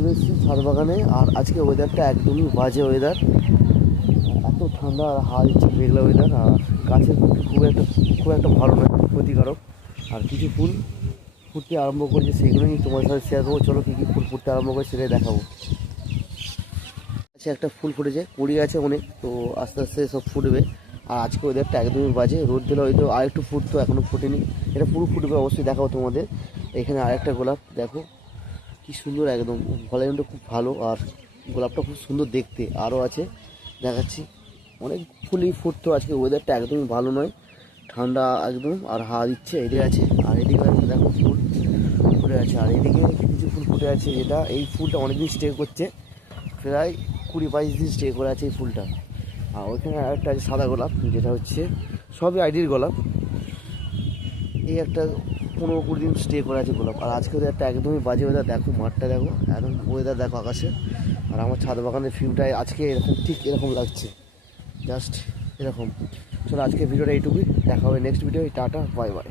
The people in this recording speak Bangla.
চলে এসেছি ছাদ বাগানে। আর আজকে ওয়েদারটা একদমই বাজে ওয়েদার, এত ঠান্ডা আর হাওয়া দিচ্ছে, মেঘলা ওয়েদার। আর গাছের পক্ষে খুব একটা ভালো নয়, ক্ষতিকারক। আর কিছু ফুল ফুটতে আরম্ভ করেছে, সেগুলোই তোমার সাথে শেয়ার করবো। চলো কী কী ফুল ফুটতে আরম্ভ করে সেটাই দেখাবো। আচ্ছা, একটা ফুল ফুটেছে, কুড়ি আছে অনেক, তো আস্তে আস্তে সব ফুটবে। আর আজকে ওয়েদারটা একদমই বাজে, রোদ দিলে হয়তো আর একটু ফুটতো, এখনও ফুটেনি। এটা পুরো ফুটবে, অবশ্যই দেখাবো তোমাদের। এখানে আরেকটা গোলাপ দেখো, কি সুন্দর, একদম ভলিউমটা খুব ভালো। আর গোলাপটা খুব সুন্দর দেখতে। আরও আছে, দেখাচ্ছি। অনেক ফুলই ফুটতো, আজকে ওয়েদারটা একদমই ভালো নয়, ঠান্ডা একদম। আর হাওয়া দিচ্ছে, এদিকে আছে। আর এদিকে দেখো ফুল ফুটে আছে। আর এদিকে কিছু ফুল ফুটে আছে, যেটা এই ফুলটা অনেকদিন স্টে করছে, প্রায় 20-22 দিন স্টে করে আছে এই ফুলটা। আর ওইখানে আরেকটা আছে সাদা গোলাপ, যেটা হচ্ছে সবই আইডির গোলাপ। এই একটা 15-20 দিন স্টে করে আছে গোলাপ। আর আজকে ওয়েদারটা একদমই বাজে ওয়েদার, দেখো মাঠটা দেখো, একদম ওয়েদার দেখো আকাশে। আর আমার ছাদ বাগানের ভিউটাই আজকে এরকম, ঠিক এরকম লাগছে, জাস্ট এরকম। চলো আজকে ভিডিওটা এইটুকুই, দেখা হবে next video. Tata, bye bye.